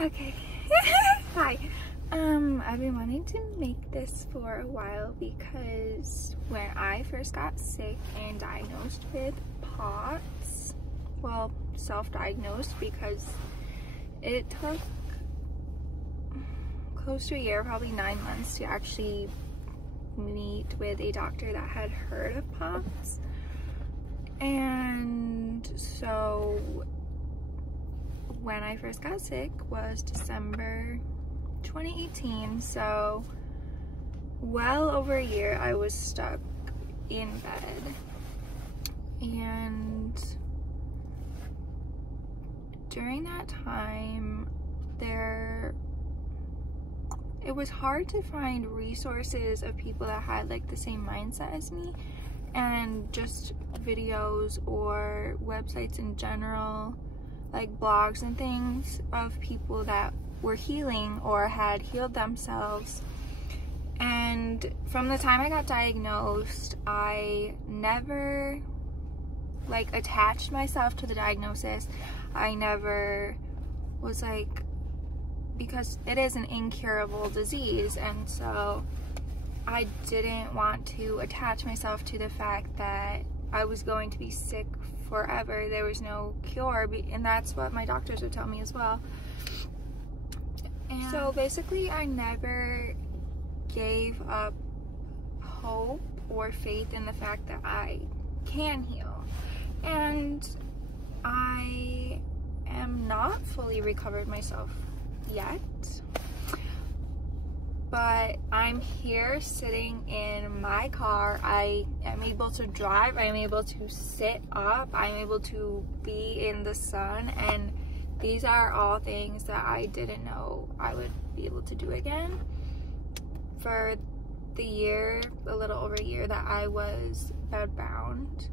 Okay. Hi. I've been wanting to make this for a while because when I first got sick and diagnosed with POTS, well, self-diagnosed, because it took close to a year, probably 9 months, to actually meet with a doctor that had heard of POTS. And so when I first got sick was December 2018, so well over a year I was stuck in bed. And during that time it was hard to find resources of people that had like the same mindset as me, and just videos or websites in general, like blogs and things of people that were healing or had healed themselves. And from the time I got diagnosed, I never like attached myself to the diagnosis. I never was like, because it is an incurable disease, and so I didn't want to attach myself to the fact that I was going to be sick forever. There was no cure, and that's what my doctors would tell me as well. And so basically I never gave up hope or faith in the fact that I can heal. And I am not fully recovered myself yet, but I'm here sitting in my car. I am able to drive, I'm able to sit up, I'm able to be in the sun, and these are all things that I didn't know I would be able to do again. For the year, a little over a year that I was bedbound,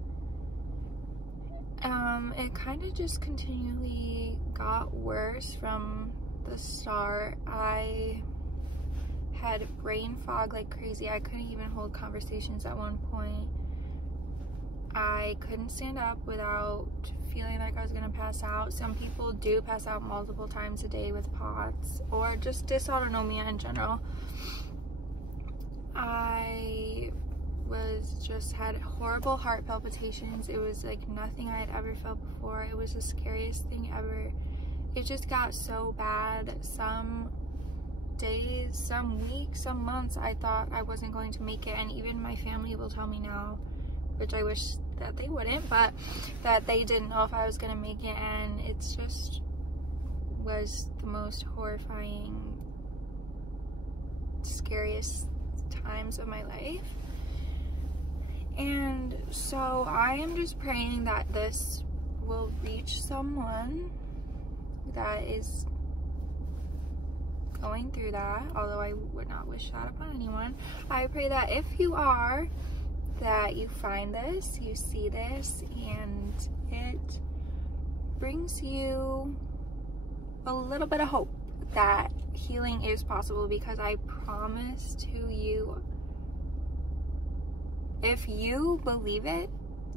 it kind of just continually got worse from the start. I had brain fog like crazy. I couldn't even hold conversations at one point. I couldn't stand up without feeling like I was gonna pass out. Some people do pass out multiple times a day with POTS or just dysautonomia in general. I had horrible heart palpitations. It was like nothing I had ever felt before. It was the scariest thing ever. It just got so bad. Some days, some weeks, some months I thought I wasn't going to make it, and even my family will tell me now, which I wish that they wouldn't, but that they didn't know if I was gonna make it. And it's just was the most horrifying, scariest times of my life. And so I am just praying that this will reach someone that is going through that, although I would not wish that upon anyone. I pray that if you are, that you find this, you see this, and it brings you a little bit of hope that healing is possible, because I promise to you, if you believe it,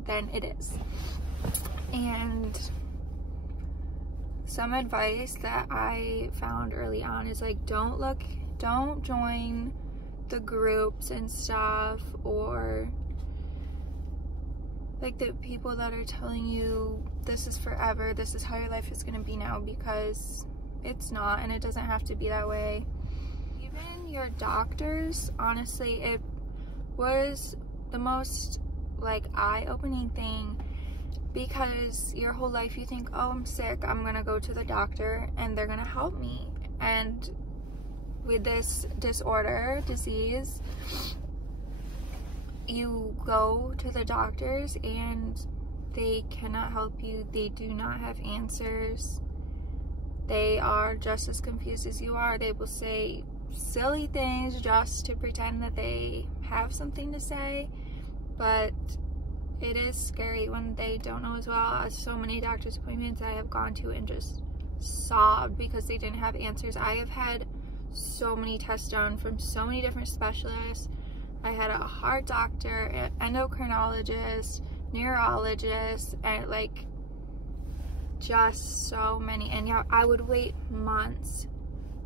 then it is. And some advice that I found early on is like, don't join the groups and stuff, or like the people that are telling you this is forever, this is how your life is gonna be now, because it's not, and it doesn't have to be that way. Even your doctors, honestly, it was the most like eye-opening thing, because your whole life you think, oh, I'm sick, I'm gonna go to the doctor and they're gonna help me. And with this disease, you go to the doctors and they cannot help you. They do not have answers. They are just as confused as you are. They will say silly things just to pretend that they have something to say, but it is scary when they don't know as well. As so many doctor's appointments I have gone to and just sobbed because they didn't have answers. I have had so many tests done from so many different specialists. I had a heart doctor, an endocrinologist, neurologist, and like just so many. And yeah, I would wait months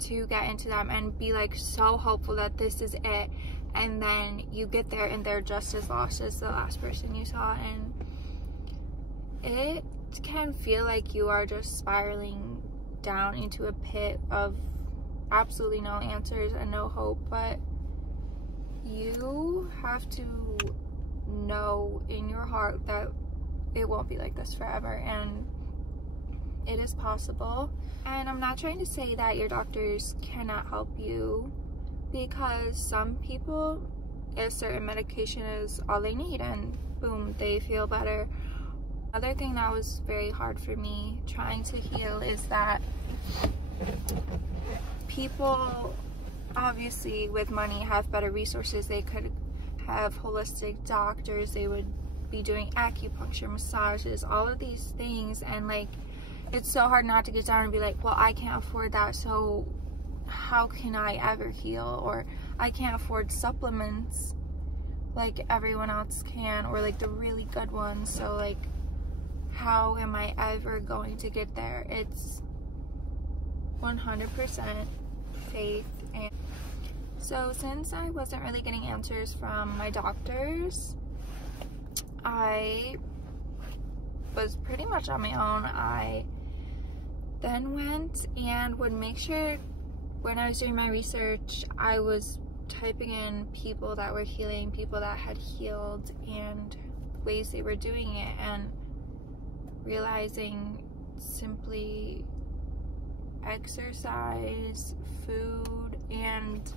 to get into them and be like so hopeful that this is it, and then you get there and they're just as lost as the last person you saw, and it can feel like you are just spiraling down into a pit of absolutely no answers and no hope. But you have to know in your heart that it won't be like this forever, and it is possible. And I'm not trying to say that your doctors cannot help you, because some people, a certain medication is all they need and boom, they feel better. Another thing that was very hard for me trying to heal is that people obviously with money have better resources. They could have holistic doctors, they would be doing acupuncture, massages, all of these things, and like it's so hard not to get down and be like, well, I can't afford that, so how can I ever heal? Or I can't afford supplements like everyone else can, or like the really good ones, so like how am I ever going to get there? It's 100% faith. And so since I wasn't really getting answers from my doctors, I was pretty much on my own. I then went and would make sure when I was doing my research, I was typing in people that were healing, people that had healed, and ways they were doing it, and realizing simply exercise, food, and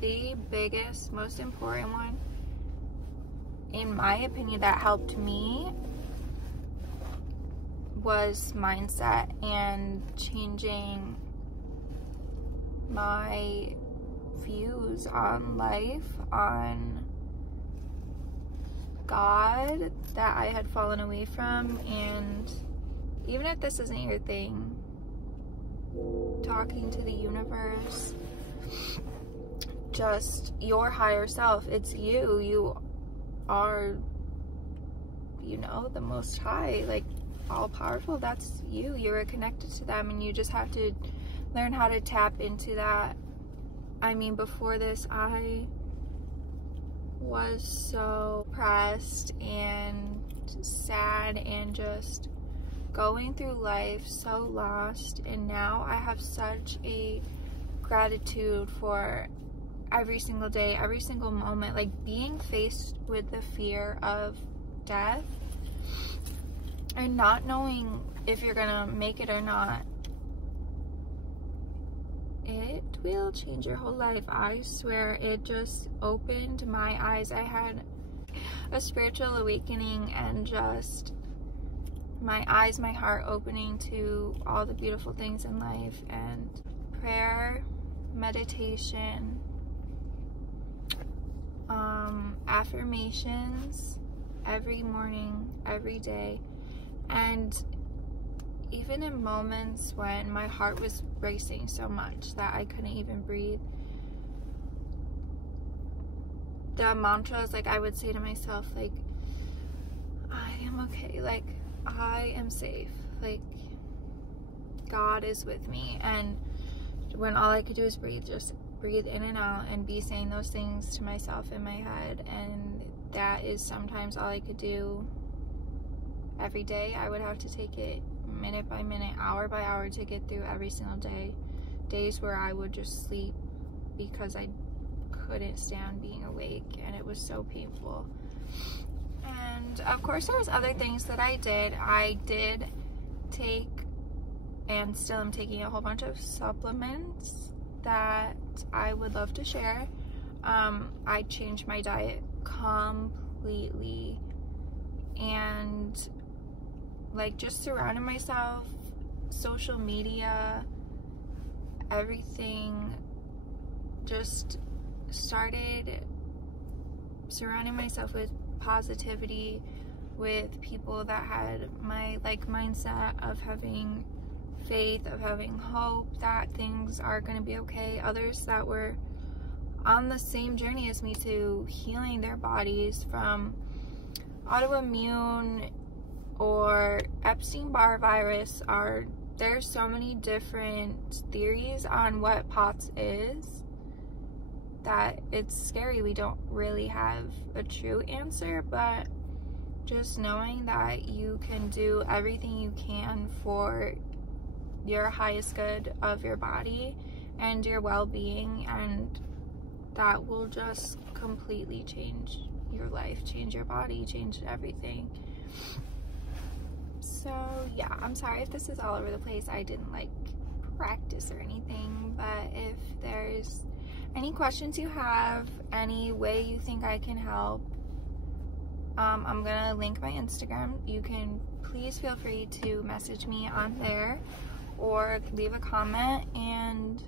the biggest, most important one, in my opinion, that helped me was mindset and changing my views on life, on God that I had fallen away from. And even if this isn't your thing, talking to the universe, just your higher self, it's you are, you know, the Most High, like all powerful. That's you. You're connected to them, and you just have to learn how to tap into that. I mean, before this, I was so depressed and sad and just going through life so lost, and now I have such a gratitude for every single day, every single moment, like being faced with the fear of death and not knowing if you're gonna make it or not. It will change your whole life. I swear, it just opened my eyes. I had a spiritual awakening, and just my eyes, my heart opening to all the beautiful things in life. And prayer, meditation, affirmations every morning, every day. And even in moments when my heart was racing so much that I couldn't even breathe, the mantras, like I would say to myself, like, I am okay, like I am safe, like God is with me. And when all I could do is breathe, just breathe in and out, and be saying those things to myself in my head. And that is sometimes all I could do every day. I would have to take it minute by minute, hour by hour to get through every single day. Days where I would just sleep because I couldn't stand being awake, and it was so painful. And of course there was other things that I did. I did take, and still am taking, a whole bunch of supplements that I would love to share. I changed my diet completely, and like just surrounding myself, social media, everything, just started surrounding myself with positivity, with people that had my like mindset of having faith, of having hope that things are going to be okay. Others that were on the same journey as me to healing their bodies from autoimmune or Epstein-Barr virus. There's so many different theories on what POTS is that it's scary. We don't really have a true answer, but just knowing that you can do everything you can for your highest good of your body and your well-being, and that will just completely change your life, change your body, change everything. So yeah, I'm sorry if this is all over the place. I didn't like practice or anything, but if there's any questions you have, any way you think I can help, I'm gonna link my Instagram. You can please feel free to message me on there or leave a comment, and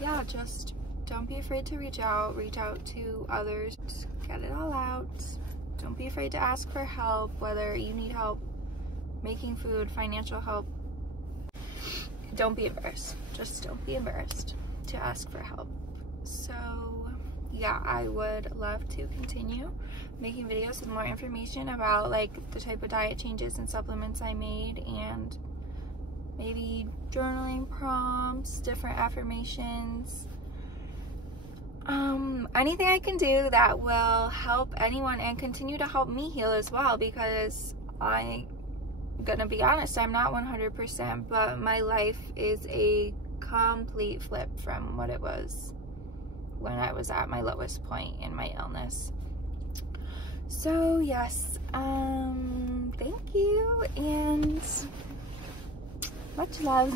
yeah, just don't be afraid to reach out to others, get it all out. Don't be afraid to ask for help, whether you need help making food, financial help. Don't be embarrassed. Just don't be embarrassed to ask for help. So yeah, I would love to continue making videos with more information about like the type of diet changes and supplements I made, and maybe journaling prompts, different affirmations, anything I can do that will help anyone and continue to help me heal as well, because I'm gonna be honest, I'm not 100%, but my life is a complete flip from what it was when I was at my lowest point in my illness. So yes, thank you and much love.